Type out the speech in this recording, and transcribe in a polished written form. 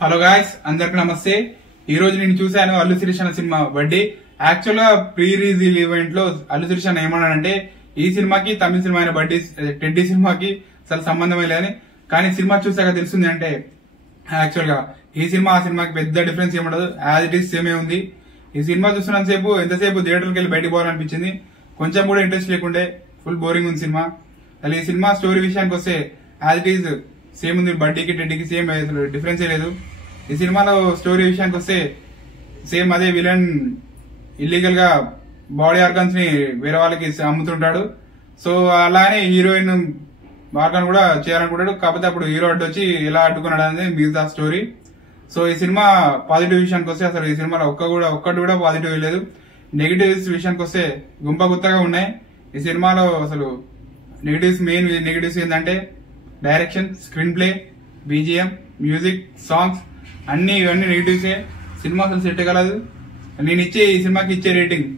Hello guys, అందరికి నమస్తే. ఈ రోజు నేను చూశాను అల్లు శిరీష్ అన్న సినిమా బడ్డీ. యాక్చువల్ గా ప్రీ రిలీజ్ ఈవెంట్ లో అల్లు శిరీష్ అన్న ఏమన్నాడంటే ఈ సినిమాకి తమిళ సినిమా అయిన బడ్డీ టెడ్డీ సినిమాకి అసలు సంబంధమే లేదని. కానీ సినిమా చూసాక తెలుస్తుంది అంటే యాక్చువల్ గా ఈ సినిమా ఆ సినిమాకి పెద్ద డిఫరెన్స్ ఏముండదు, యాజ్ ఇట్ ఈస్ సేమే ఉంది. ఈ సినిమా చూస్తున్నంత సేపు ఎంతసేపు థియేటర్కి వెళ్ళి బయటకు పోవాలనిపించింది, కొంచెం కూడా ఇంట్రెస్ట్ లేకుండే, ఫుల్ బోరింగ్ ఉంది సినిమా. అసలు ఈ సినిమా స్టోరీ విషయానికి వస్తే యాజ్ ఇట్ ఈస్ సేమ్ ఉంది, బడ్డీకి టెడ్డీకి సేమ్, డిఫరెన్సే లేదు. ఈ సినిమాలో స్టోరీ విషయానికి వస్తే సేమ్ అదే విలన్ ఇల్లీగల్ గా బాడీ ఆర్గన్స్ ని వేరే వాళ్ళకి అమ్ముతుంటాడు. సో అలానే హీరోయిన్ ఆర్గన్ కూడా చేయాలనుకుంటాడు, కాకపోతే అప్పుడు హీరో అడ్డు వచ్చి ఎలా అడ్డుకున్నాడు అనేది మిగతా స్టోరీ. సో ఈ సినిమా పాజిటివ్ విషయానికి వస్తే అసలు ఈ సినిమాలో ఒక్కటి కూడా పాజిటివ్ లేదు. నెగిటివ్స్ విషయానికి వస్తే గుంపగుత్తగా ఉన్నాయి. ఈ సినిమాలో అసలు మెయిన్ నెగిటివ్స్ ఏంటంటే direction, screen play, BGM, music, songs ఇవన్నీ నెగిటివ్సే. సినిమా అసలు సెట్ కాలేదు. నేను ఈ సినిమాకి ఇచ్చే రేటింగ్